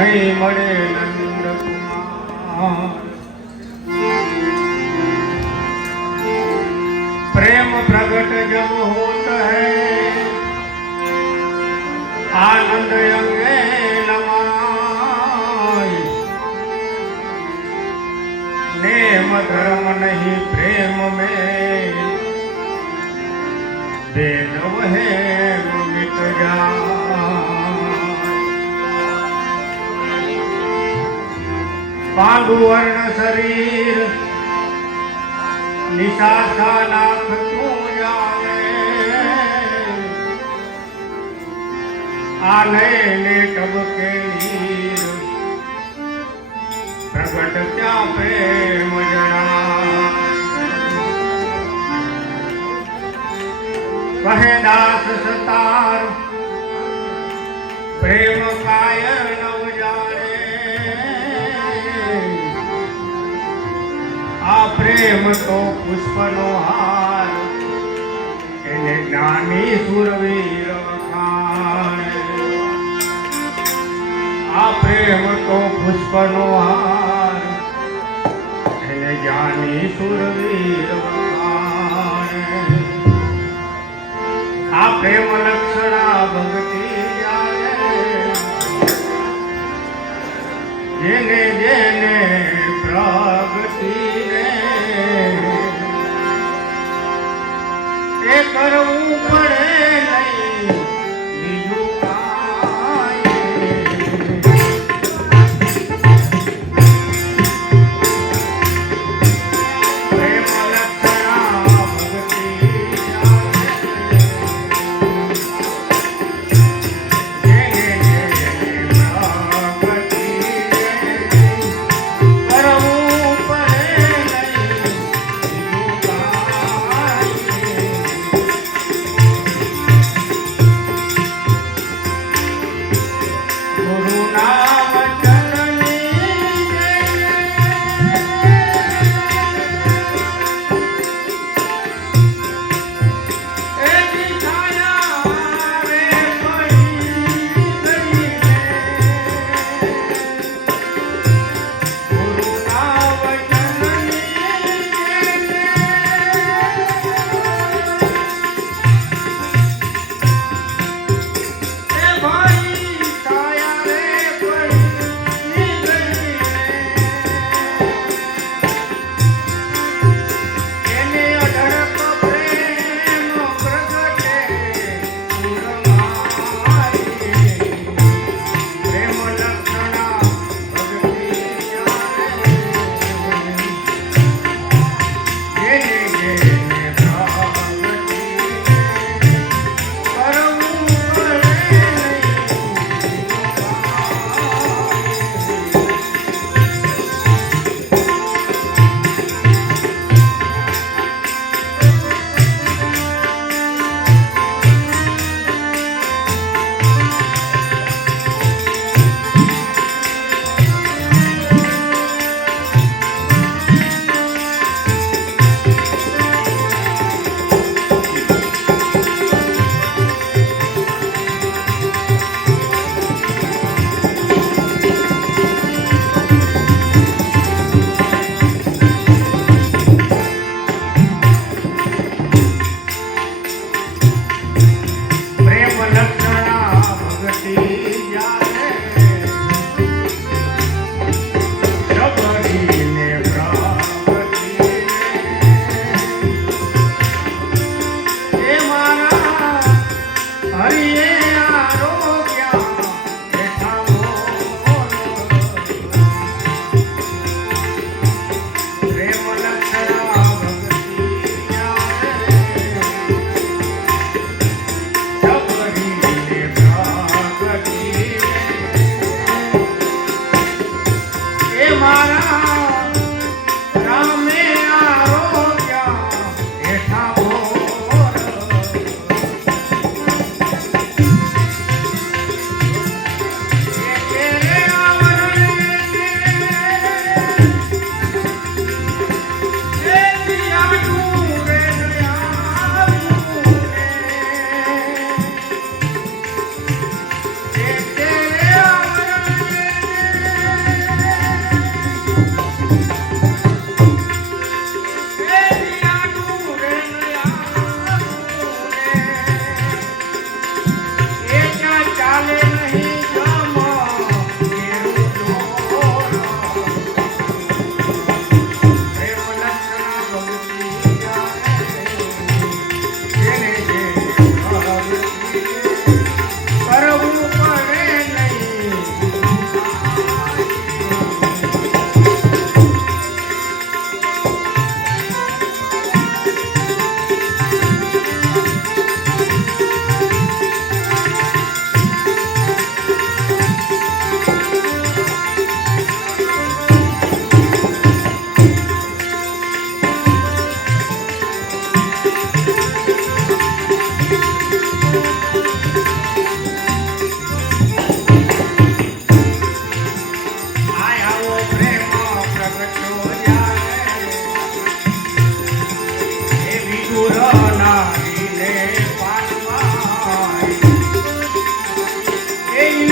નહીં મળે નંદ કુમાર प्रेम प्रगट जब होत है आनंद अंगे नमाय नेम धर्म नहीं प्रेम में वेद वहे मिट पांडु પાંડુવર્ણ શરીર નિશાસા નાખ તું જાણે આને ને ટબકે નીર પ્રગટ ત્યાં પ્રેમ જણા કહે દાસ સતાર પ્રેમ કાયણ આ પ્રેમ તો પુષ્પનો હાર એને જ્ઞાની સુરવીર વખાણે આ પ્રેમ તો પુષ્પનો હાર એને જ્ઞાની સુરવીર વખાણે આ પ્રેમ લક્ષણા ભક્તિ જાણે જેને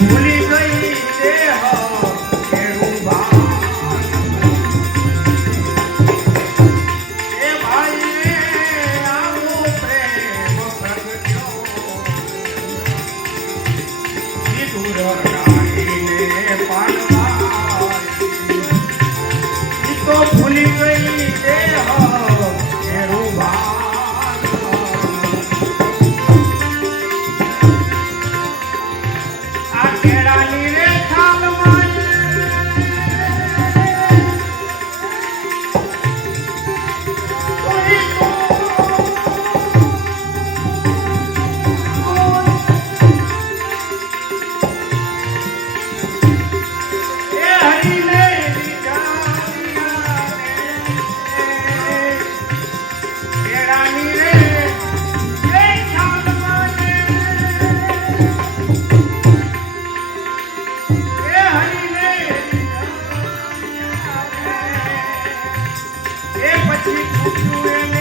гули. Thank you.